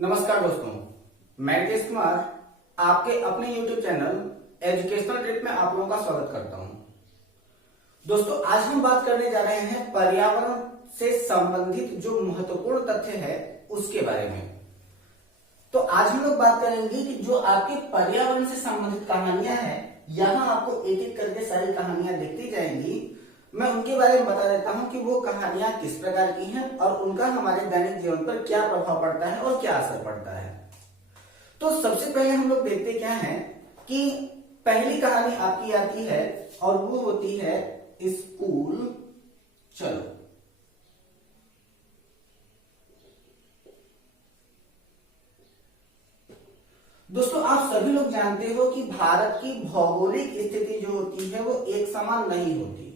नमस्कार दोस्तों, मैं नितेश कुमार आपके अपने YouTube चैनल एजुकेशनल ट्रिप में आप लोगों का स्वागत करता हूं। दोस्तों, आज हम बात करने जा रहे हैं पर्यावरण से संबंधित जो महत्वपूर्ण तथ्य है उसके बारे में। तो आज हम लोग बात करेंगे कि जो आपके पर्यावरण से संबंधित कहानियां हैं, यहाँ आपको एक एक करके सारी कहानियां दिखती जाएंगी। मैं उनके बारे में बता देता हूं कि वो कहानियां किस प्रकार की हैं और उनका हमारे दैनिक जीवन पर क्या प्रभाव पड़ता है और क्या असर पड़ता है। तो सबसे पहले हम लोग देखते क्या है कि पहली कहानी आपकी आती है और वो होती है स्कूल चलो। दोस्तों, आप सभी लोग जानते हो कि भारत की भौगोलिक स्थिति जो होती है वो एक समान नहीं होती।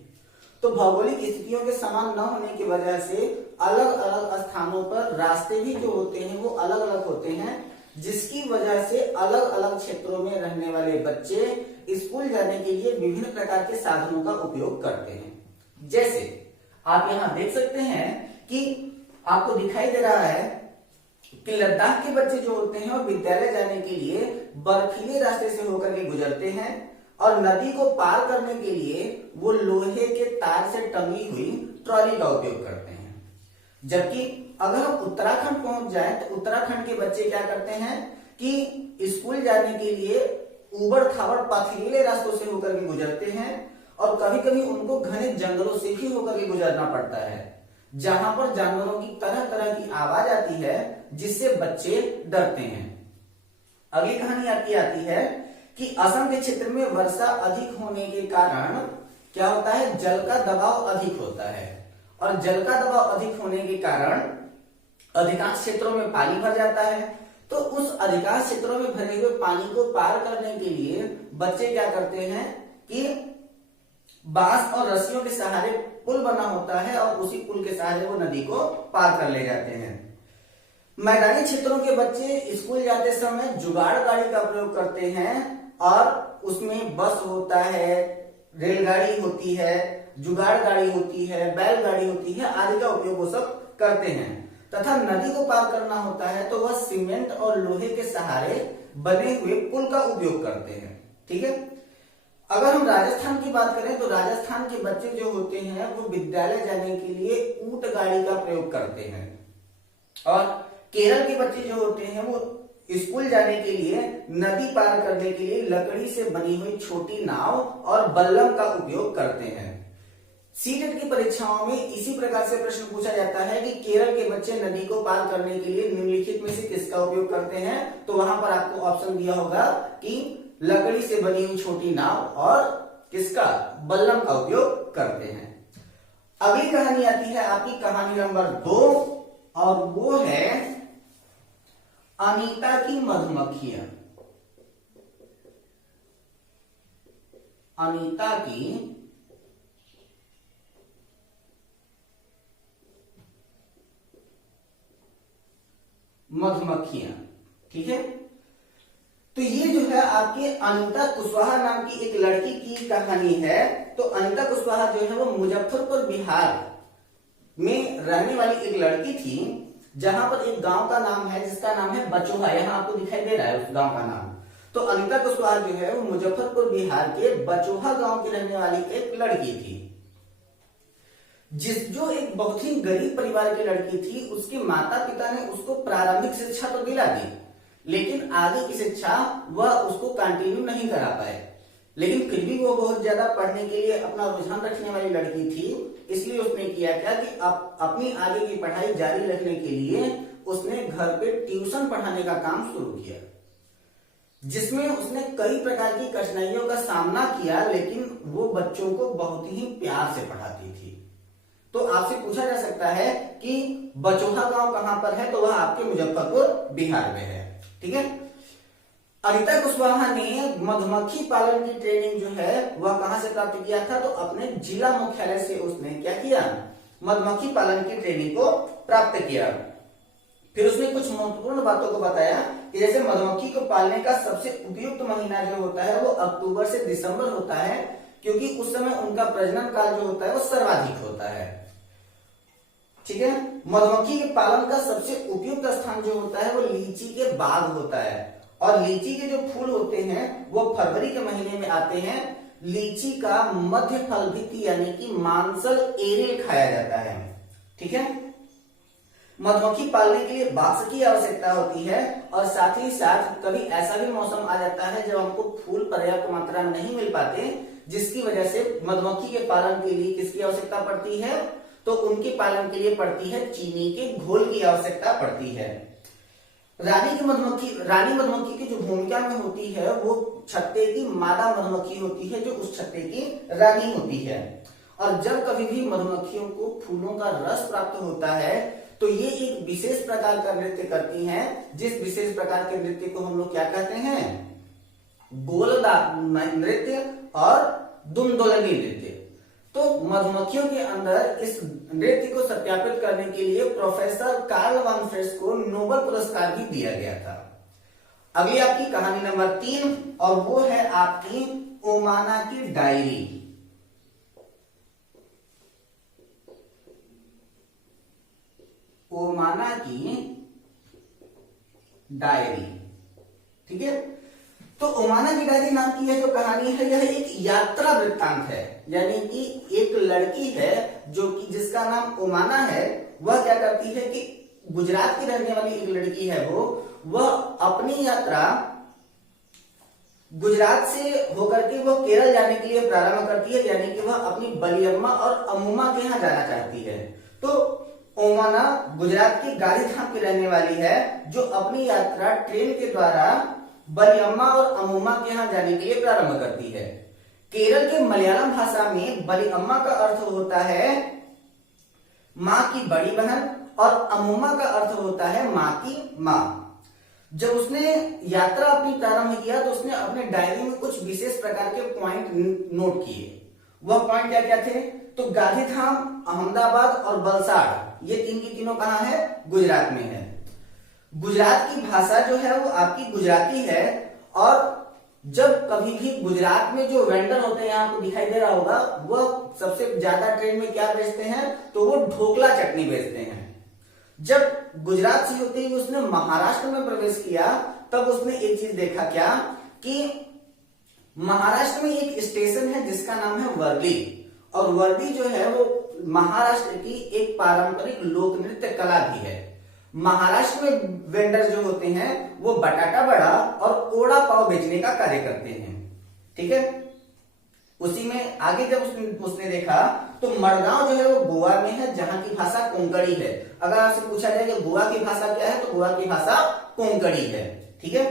तो भौगोलिक स्थितियों के समान न होने की वजह से अलग अलग स्थानों पर रास्ते भी जो होते हैं वो अलग अलग होते हैं, जिसकी वजह से अलग अलग क्षेत्रों में रहने वाले बच्चे स्कूल जाने के लिए विभिन्न प्रकार के साधनों का उपयोग करते हैं। जैसे आप यहाँ देख सकते हैं कि आपको दिखाई दे रहा है कि लद्दाख के बच्चे जो होते हैं वो विद्यालय जाने के लिए बर्फीले रास्ते से होकर के गुजरते हैं और नदी को पार करने के लिए वो लोहे के तार से टंगी हुई ट्रॉली का उपयोग करते हैं। जबकि अगर हम उत्तराखंड पहुंच जाएं तो उत्तराखंड के बच्चे क्या करते हैं कि स्कूल जाने के लिए उबड़ खाबड़ पथरीले रास्तों से होकर के गुजरते हैं और कभी कभी उनको घने जंगलों से भी होकर के गुजरना पड़ता है, जहां पर जानवरों की तरह तरह की आवाज आती है जिससे बच्चे डरते हैं। अगली कहानी आपकी आती है कि असम के क्षेत्र में वर्षा अधिक होने के कारण क्या होता है, जल का दबाव अधिक होता है और जल का दबाव अधिक होने के कारण अधिकांश क्षेत्रों में पानी भर जाता है। तो उस अधिकांश क्षेत्रों में भरे हुए पानी को पार करने के लिए बच्चे क्या करते हैं कि बांस और रस्सियों के सहारे पुल बना होता है और उसी पुल के सहारे वो नदी को पार कर ले जाते हैं। मैदानी क्षेत्रों के बच्चे स्कूल जाते समय जुगाड़ गाड़ी का प्रयोग करते हैं और उसमें बस होता है, रेलगाड़ी होती है, जुगाड़ गाड़ी होती है, बैलगाड़ी होती है आदि का उपयोग वो सब करते हैं। तथा नदी को पार करना होता है तो वह सीमेंट और लोहे के सहारे बने हुए पुल का उपयोग करते हैं। ठीक है। अगर हम राजस्थान की बात करें तो राजस्थान के बच्चे जो होते हैं वो विद्यालय जाने के लिए ऊंट गाड़ी का प्रयोग करते हैं और केरल के बच्चे जो होते हैं वो स्कूल जाने के लिए नदी पार करने के लिए लकड़ी से बनी हुई छोटी नाव और बल्लम का उपयोग करते हैं। सीटेट की परीक्षाओं में इसी प्रकार से प्रश्न पूछा जाता है कि केरल के बच्चे नदी को पार करने के लिए निम्नलिखित में से किसका उपयोग करते हैं। तो वहां पर आपको ऑप्शन दिया होगा कि लकड़ी से बनी हुई छोटी नाव और किसका, बल्लम का उपयोग करते हैं। अगली कहानी आती है आपकी कहानी नंबर 2 और वो है अनीता की मधुमक्खियां। अनीता की मधुमक्खियां। ठीक है। तो ये जो है आपके अनीता कुशवाहा नाम की एक लड़की की कहानी है। तो अनीता कुशवाहा जो है वो मुजफ्फरपुर बिहार में रहने वाली एक लड़की थी, जहां पर एक गांव का नाम है जिसका नाम है बचोहा। यहाँ आपको दिखाई दे रहा है उस गांव का नाम। तो अनीता कुशवाहा जो है वो मुजफ्फरपुर बिहार के बचोहा गांव की रहने वाली एक लड़की थी, जो एक बहुत ही गरीब परिवार की लड़की थी। उसके माता पिता ने उसको प्रारंभिक शिक्षा तो दिला दी, लेकिन आगे की शिक्षा वह उसको कंटिन्यू नहीं करा पाए। लेकिन फिर भी वो बहुत ज्यादा पढ़ने के लिए अपना रुझान रखने वाली लड़की थी, इसलिए उसने किया क्या कि अपनी आगे की पढ़ाई जारी रखने के लिए उसने घर पे ट्यूशन पढ़ाने का काम शुरू किया, जिसमें उसने कई प्रकार की कठिनाइयों का सामना किया, लेकिन वो बच्चों को बहुत ही प्यार से पढ़ाती थी। तो आपसे पूछा जा सकता है कि बचोहा गांव कहां पर है, तो वह आपके मुजफ्फरपुर बिहार में है। ठीक है। अनीता कुशवाहा ने मधुमक्खी पालन की ट्रेनिंग जो है वह कहां से प्राप्त किया था, तो अपने जिला मुख्यालय से उसने क्या किया, मधुमक्खी पालन की ट्रेनिंग को प्राप्त किया। फिर उसने कुछ महत्वपूर्ण बातों को बताया कि जैसे मधुमक्खी को पालने का सबसे उपयुक्त महीना जो होता है वो अक्टूबर से दिसंबर होता है, क्योंकि उस समय उनका प्रजनन काल जो होता है वो सर्वाधिक होता है। ठीक है। मधुमक्खी के पालन का सबसे उपयुक्त स्थान जो होता है वो लीची के बाग होता है, और लीची के जो फूल होते हैं वो फरवरी के महीने में आते हैं। लीची का मध्य फल भी यानी कि मांसल एरियल खाया जाता है, ठीक है। मधुमक्खी पालने के लिए बॉक्स की आवश्यकता होती है, और साथ ही साथ कभी ऐसा भी मौसम आ जाता है जब हमको फूल पर्याप्त मात्रा में नहीं मिल पाते, जिसकी वजह से मधुमक्खी के पालन के लिए किसकी आवश्यकता पड़ती है, तो उनके पालन के लिए पड़ती है चीनी के घोल की आवश्यकता पड़ती है। रानी मधुमक्खी की जो भूमिका में होती है वो छत्ते की मादा मधुमक्खी होती है, जो उस छत्ते की रानी होती है। और जब कभी भी मधुमक्खियों को फूलों का रस प्राप्त होता है तो ये एक विशेष प्रकार का नृत्य करती हैं, जिस विशेष प्रकार के नृत्य को हम लोग क्या कहते हैं, गोलदा नृत्य और दुमदोलनी नृत्य। तो मधुमक्खियों के अंदर इस नृत्य को सत्यापित करने के लिए प्रोफेसर कार्ल वन फ्रेस को नोबेल पुरस्कार भी दिया गया था। अगली आपकी कहानी नंबर 3, और वो है आपकी ओमाना की डायरी। ओमाना की डायरी, ठीक है। तो ओमाना की डायरी नाम की यह जो कहानी है यह एक यात्रा वृत्तांत है, यानी कि एक लड़की है जो कि जिसका नाम ओमाना है, वह क्या करती है कि गुजरात की रहने वाली एक लड़की है वह अपनी यात्रा गुजरात से होकर के वह केरल जाने के लिए प्रारंभ करती है, यानी कि वह अपनी बलियम्मा और अम्मुमा के यहाँ जाना चाहती है। तो ओमाना गुजरात की गांधीधाम की रहने वाली है, जो अपनी यात्रा ट्रेन के द्वारा बलियम्मा और अम्मुमा के यहाँ जाने के लिए प्रारंभ करती है। केरल के मलयालम भाषा में बलियम्मा का अर्थ होता है माँ की बड़ी बहन, और अम्मुमा का अर्थ होता है माँ की माँ। जब उसने यात्रा अपनी प्रारंभ किया तो उसने अपने डायरी में कुछ विशेष प्रकार के पॉइंट नोट किए। वह पॉइंट क्या क्या थे, तो गांधीधाम, अहमदाबाद और वलसाड, ये तीन की तीनों कहाँ है, गुजरात में है। गुजरात की भाषा जो है वो आपकी गुजराती है, और जब कभी भी गुजरात में जो वेंडर होते हैं, आपको दिखाई दे रहा होगा, वह सबसे ज्यादा ट्रेन में क्या बेचते हैं, तो वो ढोकला चटनी बेचते हैं। जब गुजरात से होते हुए उसने महाराष्ट्र में प्रवेश किया, तब उसने एक चीज देखा क्या, कि महाराष्ट्र में एक स्टेशन है जिसका नाम है वर्ली, और वर्ली जो है वो महाराष्ट्र की एक पारंपरिक लोक नृत्य कला भी है। महाराष्ट्र में वेंडर जो होते हैं वो बटाटा बड़ा और ओड़ा पाव बेचने का कार्य करते हैं, ठीक है। उसी में आगे जब उसने देखा तो मडगांव जो है वो गोवा में है, जहां की भाषा कोंकणी है। अगर आपसे पूछा जाए कि गोवा की भाषा क्या है, तो गोवा की भाषा कोंकणी है, ठीक है।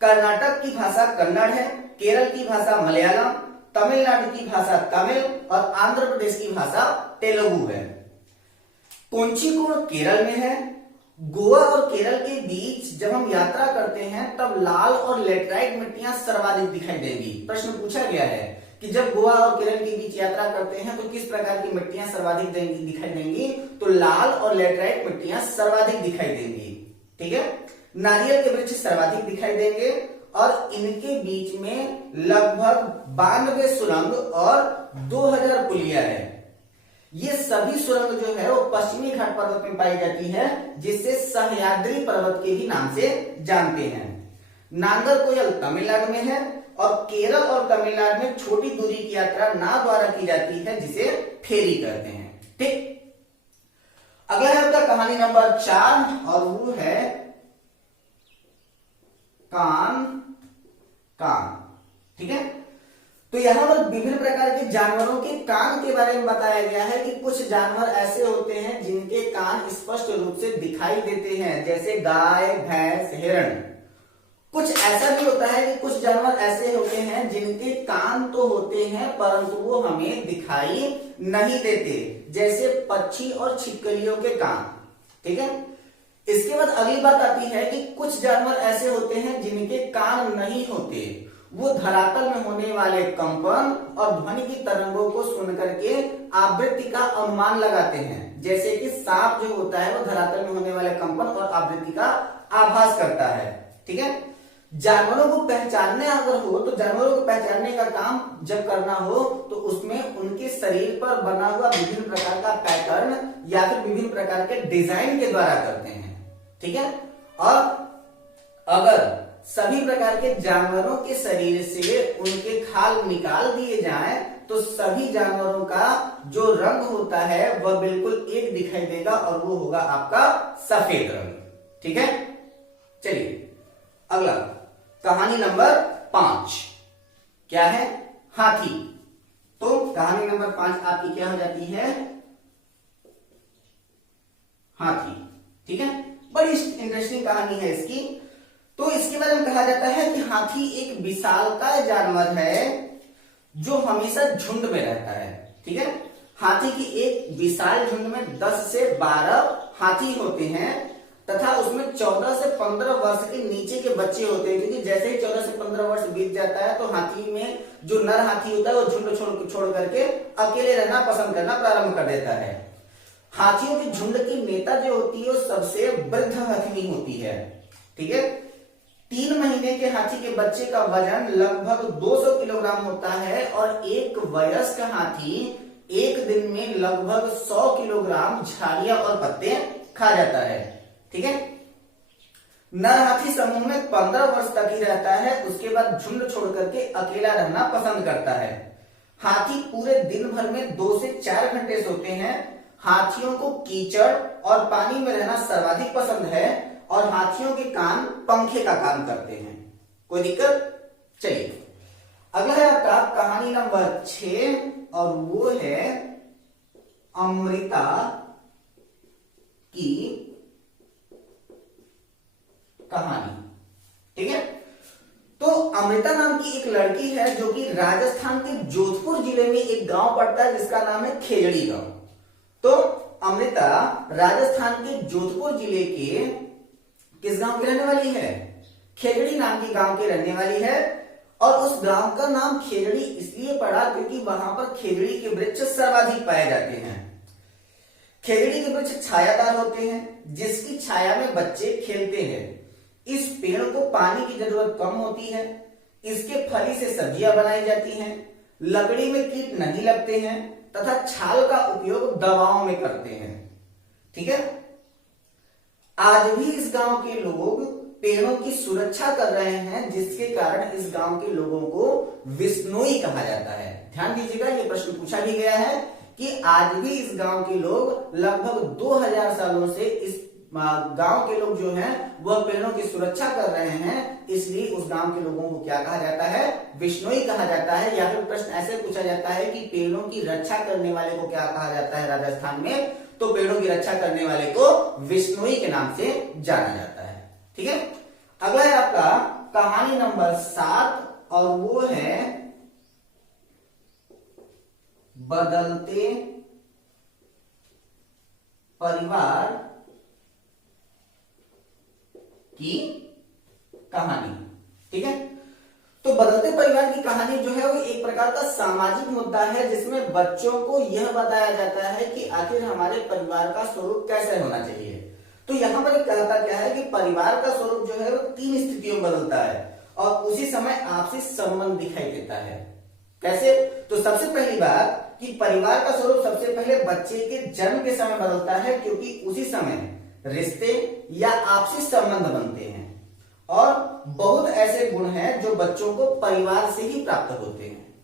कर्नाटक की भाषा कन्नड़ है, केरल की भाषा मलयालम, तमिलनाडु की भाषा तमिल, और आंध्र प्रदेश की भाषा तेलुगु है। कोंचीकोड केरल में है। गोवा और केरल के बीच जब हम यात्रा करते हैं तब लाल और लेटराइट मिट्टियां सर्वाधिक दिखाई देंगी। प्रश्न पूछा गया है कि जब गोवा और केरल के बीच यात्रा करते हैं तो किस प्रकार की मिट्टियां सर्वाधिक दिखाई देंगी, तो लाल और लेटराइट मिट्टियां सर्वाधिक दिखाई देंगी, ठीक है। नारियल के वृक्ष सर्वाधिक दिखाई देंगे, और इनके बीच में लगभग 92 सुरंग और 2000 पुलिया है। ये सभी सुरंग जो है वो पश्चिमी घाट पर्वत में पाई जाती है, जिसे सह्याद्री पर्वत के भी नाम से जानते हैं। नागरकोयल तमिलनाडु में है, और केरल और तमिलनाडु में छोटी दूरी की यात्रा नाव द्वारा की जाती है, जिसे फेरी कहते हैं, ठीक। अगला है आपका कहानी नंबर 4, और वो है कान, ठीक है। तो यहां पर विभिन्न प्रकार के जानवरों के कान के बारे में बताया गया है कि कुछ जानवर ऐसे होते हैं जिनके कान स्पष्ट रूप से दिखाई देते हैं, जैसे गाय, भैंस, हिरण। कुछ ऐसा भी होता है कि कुछ जानवर ऐसे होते हैं जिनके कान तो होते हैं परंतु वो हमें दिखाई नहीं देते, जैसे पक्षी और छिपकलियों के कान, ठीक है। इसके बाद अगली बात आती है कि कुछ जानवर ऐसे होते हैं जिनके कान नहीं होते, वो धरातल में होने वाले कंपन और ध्वनि की तरंगों को सुन करके आवृत्ति का अनुमान लगाते हैं, जैसे कि सांप जो होता है वो धरातल में होने वाले कंपन और आवृत्ति का आभास करता है, ठीक है। जानवरों को पहचानने अगर हो तो जानवरों को पहचानने का काम जब करना हो तो उसमें उनके शरीर पर बना हुआ विभिन्न प्रकार का पैटर्न या फिर विभिन्न प्रकार के डिजाइन के द्वारा करते हैं। ठीक है, और अगर सभी प्रकार के जानवरों के शरीर से उनके खाल निकाल दिए जाएं तो सभी जानवरों का जो रंग होता है वह बिल्कुल एक दिखाई देगा और वो होगा आपका सफेद रंग। ठीक है, चलिए अगला कहानी नंबर 5 क्या है, हाथी। तो कहानी नंबर 5 आपकी क्या हो जाती है, हाथी। ठीक है, बड़ी इंटरेस्टिंग कहानी है इसकी। तो इसके बारे में कहा जाता है कि हाथी एक विशालकाय जानवर है जो हमेशा झुंड में रहता है। ठीक है, हाथी की एक विशाल झुंड में 10 से 12 हाथी होते हैं तथा उसमें 14 से 15 वर्ष के नीचे के बच्चे होते हैं, क्योंकि जैसे ही 14 से 15 वर्ष बीत जाता है तो हाथी में जो नर हाथी होता है वो झुंड छोड़ करके अकेले रहना पसंद करना प्रारंभ कर देता है। हाथियों की झुंड की नेता जो होती है वो सबसे वृद्ध हथिनी होती है। ठीक है, 3 महीने के हाथी के बच्चे का वजन लगभग 200 किलोग्राम होता है और एक वयस्क हाथी एक दिन में लगभग 100 किलोग्राम झाड़ियां और पत्ते खा जाता है। ठीक है, नर हाथी समूह में 15 वर्ष तक ही रहता है, उसके बाद झुंड छोड़ करके अकेला रहना पसंद करता है। हाथी पूरे दिन भर में 2 से 4 घंटे सोते हैं। हाथियों को कीचड़ और पानी में रहना सर्वाधिक पसंद है और हाथियों के कान पंखे का काम करते हैं। कोई दिक्कत? चलिए अगला है आपका कहानी नंबर 6 और वो है अमृता की कहानी। ठीक है, तो अमृता नाम की एक लड़की है जो कि राजस्थान के जोधपुर जिले में एक गांव पड़ता है जिसका नाम है खेजड़ी गांव। तो अमृता राजस्थान के जोधपुर जिले के किस गांव की रहने वाली है? खेजड़ी नाम के गांव की रहने वाली है और उस गांव का नाम खेजड़ी इसलिए पड़ा क्योंकि वहां पर खेजड़ी के वृक्ष सर्वाधिक पाए जाते हैं। खेजड़ी के वृक्ष छायादार होते हैं जिसकी छाया में बच्चे खेलते हैं। इस पेड़ को पानी की जरूरत कम होती है। इसके फली से सब्जियां बनाई जाती हैं। लकड़ी में कीट नहीं लगते हैं तथा छाल का उपयोग दवाओं में करते हैं। ठीक है, आज भी इस गांव के लोग पेड़ों की सुरक्षा कर रहे हैं जिसके कारण इस गांव के लोगों को विश्नोई कहा जाता है। ध्यान दीजिएगा, ये प्रश्न पूछा भी गया है कि आज भी इस गांव के लोग लगभग 2000 सालों से इस गांव के लोग जो हैं वह पेड़ों की सुरक्षा कर रहे हैं, इसलिए उस गांव के लोगों को क्या कहा जाता है? विश्नोई कहा जाता है। या फिर प्रश्न ऐसे पूछा जाता है कि पेड़ों की रक्षा करने वाले को क्या कहा जाता है राजस्थान में? तो पेड़ों की रक्षा करने वाले को विश्नोई के नाम से जाना जाता है। ठीक है, अगला है आपका कहानी नंबर 7 और वो है बदलते परिवार की कहानी। ठीक है, तो बदलते परिवार की कहानी जो है वो एक प्रकार का सामाजिक मुद्दा है जिसमें बच्चों को यह बताया जाता है कि आखिर हमारे परिवार का स्वरूप कैसे होना चाहिए। तो यहां पर एक कहता क्या है कि परिवार का स्वरूप जो है वो 3 स्थितियों में बदलता है और उसी समय आपसी संबंध दिखाई देता है। कैसे? तो सबसे पहली बात कि परिवार का स्वरूप सबसे पहले बच्चे के जन्म के समय बदलता है क्योंकि उसी समय रिश्ते या आपसी संबंध बनते हैं और बहुत ऐसे गुण हैं जो बच्चों को परिवार से ही प्राप्त होते हैं।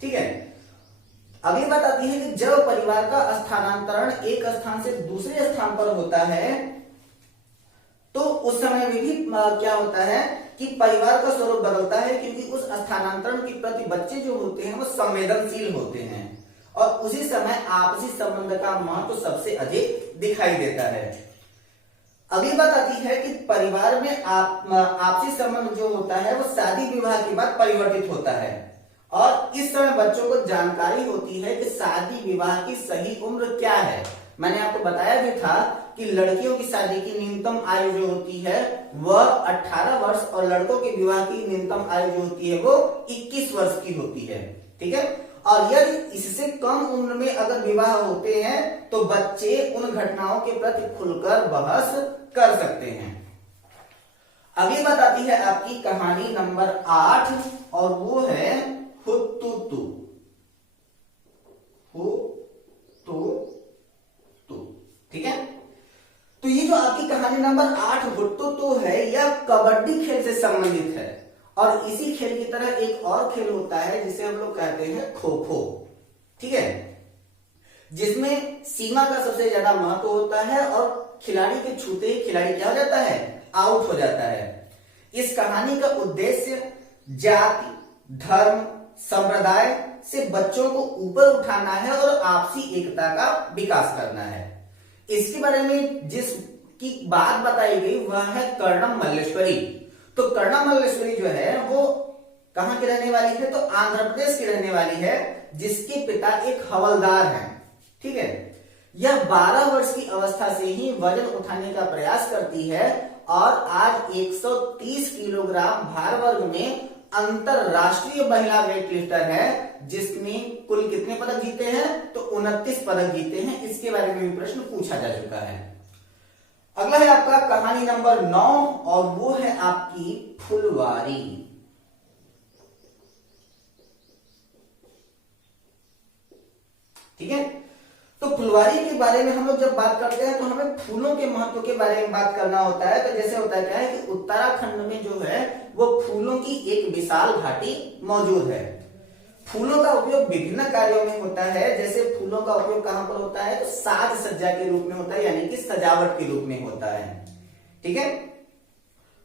ठीक है, अगली बात आती है कि जब परिवार का स्थानांतरण एक स्थान से दूसरे स्थान पर होता है तो उस समय में भी क्या होता है कि परिवार का स्वरूप बदलता है क्योंकि उस स्थानांतरण के प्रति बच्चे जो होते हैं वो संवेदनशील होते हैं और उसी समय आपसी संबंध का महत्व सबसे अधिक दिखाई देता है। अगली बात आती है कि परिवार में आपसी संबंध जो होता है वो शादी विवाह के बाद परिवर्तित होता है और इस समय बच्चों को जानकारी होती है कि शादी विवाह की सही उम्र क्या है। मैंने आपको बताया भी था कि लड़कियों की शादी की न्यूनतम आयु जो होती है वह 18 वर्ष और लड़कों के विवाह की न्यूनतम आयु जो होती है वो 21 वर्ष की होती है। ठीक है, और यदि इससे कम उम्र में अगर विवाह होते हैं तो बच्चे उन घटनाओं के प्रति खुलकर बहस कर सकते हैं। अगली बात आती है आपकी कहानी नंबर 8 और वो है हुतुतु। कहानी नंबर 8 भुट्टो तो है, यह कबड्डी खेल से संबंधित है और इसी खेल की तरह एक और खेल होता है जिसे हम लोग कहते हैं खो खो। ठीक है, जिसमें सीमा का सबसे ज्यादा महत्व होता है और खिलाड़ी के छूते ही खिलाड़ी क्या हो जाता है, आउट हो जाता है। इस कहानी का उद्देश्य जाति, धर्म, संप्रदाय से बच्चों को ऊपर उठाना है और आपसी एकता का विकास करना है। इसके बारे में जिसकी बात बताई गई वह है कर्णम मल्लेश्वरी। तो कर्णम मल्लेश्वरी जो है वो कहां की रहने वाली है, तो आंध्र प्रदेश की रहने वाली है, जिसके पिता एक हवलदार हैं। ठीक है, यह 12 वर्ष की अवस्था से ही वजन उठाने का प्रयास करती है और आज 130 किलोग्राम भार वर्ग में अंतरराष्ट्रीय महिला वेट लिफ्टर है, जिसने कुल कितने पदक जीते हैं, तो 29 पदक जीते हैं। इसके बारे में भी प्रश्न पूछा जा चुका है। अगला है आपका कहानी नंबर 9 और वो है आपकी फुलवारी। ठीक है, तो फुलवारी के बारे में हम लोग जब बात करते हैं तो हमें फूलों के महत्व के बारे में बात करना होता है। तो जैसे होता है क्या है कि उत्तराखंड में जो है वो फूलों की एक विशाल घाटी मौजूद है। फूलों का उपयोग विभिन्न कार्यों में होता है। जैसे फूलों का उपयोग कहां पर होता है, तो साज सज्जा के रूप में होता है, यानी कि सजावट के रूप में होता है। ठीक है,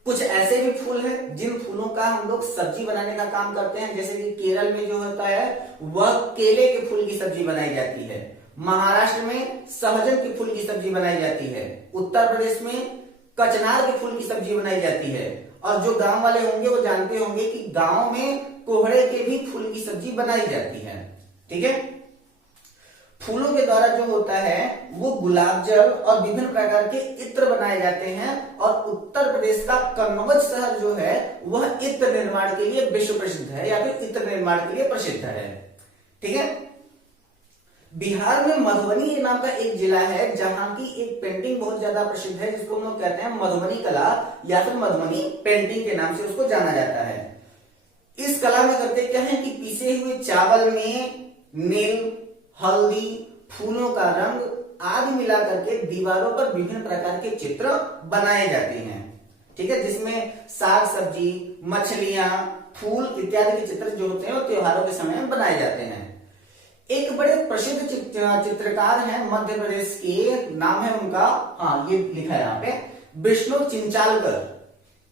कुछ ऐसे भी फूल हैं जिन फूलों का हम लोग सब्जी बनाने का काम करते हैं। जैसे कि केरल में जो होता है वह केले के फूल की सब्जी बनाई जाती है, महाराष्ट्र में सहजन के फूल की सब्जी बनाई जाती है, उत्तर प्रदेश में कचनार के फूल की सब्जी बनाई जाती है, और जो गांव वाले होंगे वो जानते होंगे कि गांव में कोहड़े के भी फूल की सब्जी बनाई जाती है। ठीक है, फूलों के द्वारा जो होता है वो गुलाब जल और विभिन्न प्रकार के इत्र बनाए जाते हैं। और उत्तर प्रदेश का कन्नौज शहर जो है वह इत्र निर्माण के लिए विश्व प्रसिद्ध है या फिर इत्र निर्माण के लिए प्रसिद्ध है। ठीक है, बिहार में मधुबनी नाम का एक जिला है जहां की एक पेंटिंग बहुत ज्यादा प्रसिद्ध है, जिसको हम लोग कहते हैं मधुबनी कला या फिर मधुबनी पेंटिंग के नाम से उसको जाना जाता है। इस कला में करते क्या है कि पीसे हुए चावल में नील, हल्दी, फूलों का रंग आदि मिला करके दीवारों पर विभिन्न प्रकार के चित्र बनाए जाते हैं। ठीक है, जिसमें साग सब्जी, मछलियां, फूल इत्यादि के चित्र जो होते हैं वो त्योहारों के समय में बनाए जाते हैं। एक बड़े प्रसिद्ध चित्रकार हैं मध्य प्रदेश के, नाम है उनका, हाँ ये लिखा है यहाँ पे, विष्णु चिंचालकर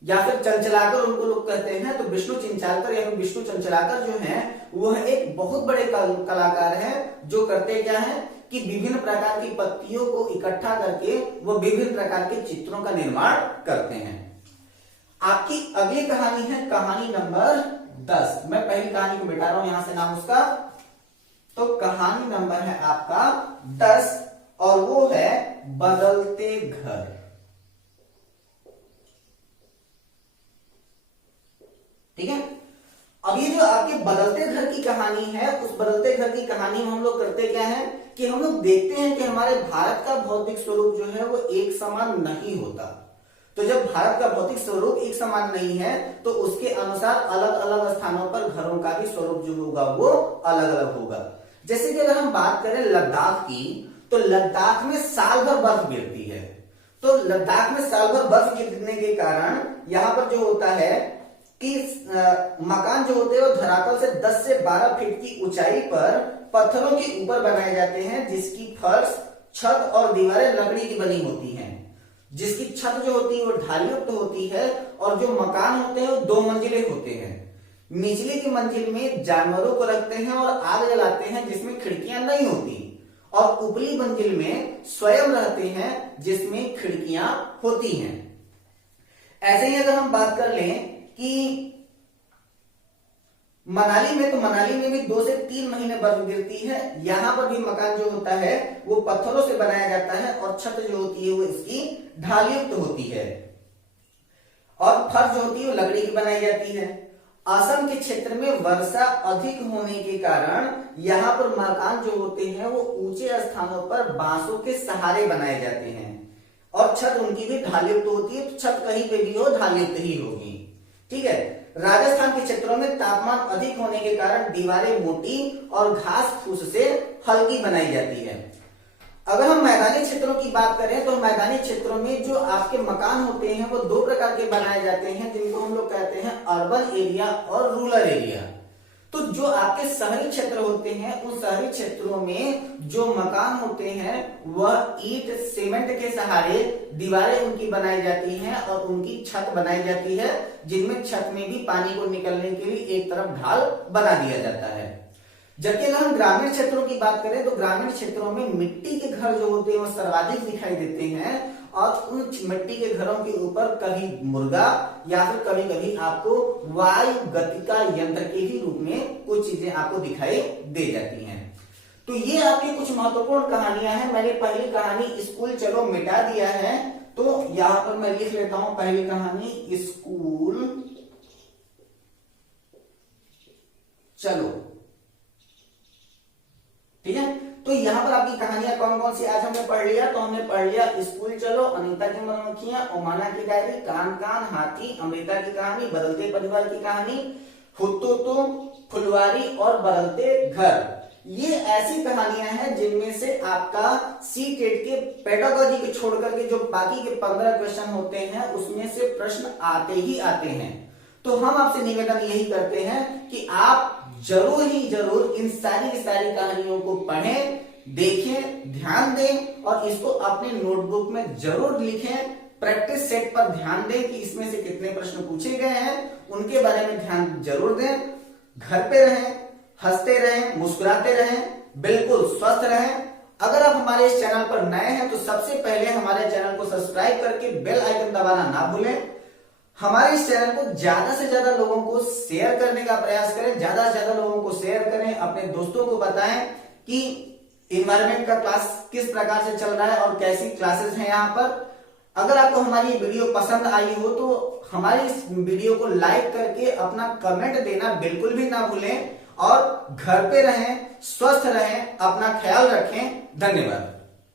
या फिर चंचलाकर उनको लोग कहते हैं। तो विष्णु चिंचालकर या फिर विष्णु चंचलाकर जो है वह एक बहुत बड़े कलाकार हैं, जो करते क्या है कि विभिन्न प्रकार की पत्तियों को इकट्ठा करके वो विभिन्न प्रकार के चित्रों का निर्माण करते हैं। आपकी अगली कहानी है कहानी नंबर 10। मैं पहली कहानी को मिटा रहा हूं यहां से नाम उसका। तो कहानी नंबर है आपका 10 और वो है बदलते घर। ठीक है, अब ये जो आपके बदलते घर की कहानी है, उस बदलते घर की कहानी में हम लोग करते क्या है कि हम लोग देखते हैं कि हमारे भारत का भौतिक स्वरूप जो है वो एक समान नहीं होता। तो जब भारत का भौतिक स्वरूप एक समान नहीं है तो उसके अनुसार अलग अलग स्थानों पर घरों का भी स्वरूप जो होगा वो अलग अलग होगा। जैसे कि अगर हम बात करें लद्दाख की, तो लद्दाख में साल भर बर्फ गिरती है। तो लद्दाख में साल भर बर्फ गिरने के कारण यहाँ पर जो होता है कि मकान जो होते हैं वो धरातल से 10 से 12 फीट की ऊंचाई पर पत्थरों के ऊपर बनाए जाते हैं, जिसकी फर्श, छत और दीवारें लकड़ी की बनी होती हैं। जिसकी छत जो होती है वो ढालयुक्त होती है और जो मकान होते हैं वो 2 मंजिले होते हैं। निचले की मंजिल में जानवरों को रखते हैं और आग जलाते हैं, जिसमें खिड़कियां नहीं होती, और ऊपरी मंजिल में स्वयं रहते हैं जिसमें खिड़कियां होती हैं। ऐसे ही अगर हम बात कर लें कि मनाली में, तो मनाली में भी 2 से 3 महीने बर्फ गिरती है। यहां पर भी मकान जो होता है वो पत्थरों से बनाया जाता है और छत जो होती है वो इसकी ढालयुक्त होती है और फर्श जो होती है वो लकड़ी की बनाई जाती है। असम के क्षेत्र में वर्षा अधिक होने के कारण यहाँ पर मकान जो होते हैं वो ऊंचे स्थानों पर बांसों के सहारे बनाए जाते हैं और छत उनकी भी ढालयुक्त होती है। तो छत कहीं पे भी हो ढालयुक्त ही होगी। ठीक है, राजस्थान के क्षेत्रों में तापमान अधिक होने के कारण दीवारें मोटी और घास फूस से हल्की बनाई जाती है। अगर हम मैदानी क्षेत्र क्षेत्रों की बात करें तो मैदानी क्षेत्रों में जो आपके मकान होते हैं वो दो प्रकार के बनाए जाते हैं, जिनको हम लोग कहते हैं अर्बन एरिया और रूरल एरिया। तो जो आपके शहरी क्षेत्र होते हैं उन शहरी क्षेत्रों में जो मकान होते हैं वह ईंट सीमेंट के सहारे दीवारें उनकी बनाई जाती हैं और उनकी छत बनाई जाती है, जिनमें छत में भी पानी को निकलने के लिए एक तरफ ढाल बना दिया जाता है। जबकि अगर हम ग्रामीण क्षेत्रों की बात करें तो ग्रामीण क्षेत्रों में मिट्टी के घर जो होते हैं वो सर्वाधिक दिखाई देते हैं और उन मिट्टी के घरों के ऊपर कभी मुर्गा या फिर कभी कभी आपको वायु गतिका यंत्र के ही रूप में कुछ चीजें आपको दिखाई दे जाती हैं। तो ये आपकी कुछ महत्वपूर्ण कहानियां हैं। मैंने पहली कहानी स्कूल चलो मिटा दिया है, तो यहां पर मैं लिख लेता हूं पहली कहानी स्कूल चलो। ठीक है, तो यहाँ पर आपकी कहानियां कौन कौन सी आज हमने पढ़ लिया। तो हमने पढ़ लिया स्कूल चलो, अनीता की मधुमक्खियां, ओमाना की डायरी, कान कान, हाथी, अमृता की कहानी, बदलते परिवार की कहानी, हुतुतु, फुलवारी और बदलते घर। ये ऐसी कहानियां हैं जिनमें से आपका सी-टेट के पेडागोजी को छोड़ करके जो बाकी के 15 क्वेश्चन होते हैं उसमें से प्रश्न आते ही आते हैं। तो हम आपसे निवेदन यही करते हैं कि आप जरूर ही जरूर इन सारी की सारी कहानियों को पढ़ें, देखें, ध्यान दें और इसको अपने नोटबुक में जरूर लिखें। प्रैक्टिस सेट पर ध्यान दें कि इसमें से कितने प्रश्न पूछे गए हैं, उनके बारे में ध्यान जरूर दें। घर पे रहें, हंसते रहें, मुस्कुराते रहें, बिल्कुल स्वस्थ रहें। अगर आप हमारे इस चैनल पर नए हैं तो सबसे पहले हमारे चैनल को सब्सक्राइब करके बेल आइकन दबाना ना भूलें। हमारे इस चैनल को ज्यादा से ज्यादा लोगों को शेयर करने का प्रयास करें, ज्यादा से ज्यादा लोगों को शेयर करें, अपने दोस्तों को बताएं कि इन्वायरमेंट का क्लास किस प्रकार से चल रहा है और कैसी क्लासेस हैं यहाँ पर। अगर आपको हमारी वीडियो पसंद आई हो तो हमारी इस वीडियो को लाइक करके अपना कमेंट देना बिल्कुल भी ना भूलें और घर पे रहें, स्वस्थ रहें, अपना ख्याल रखें। धन्यवाद।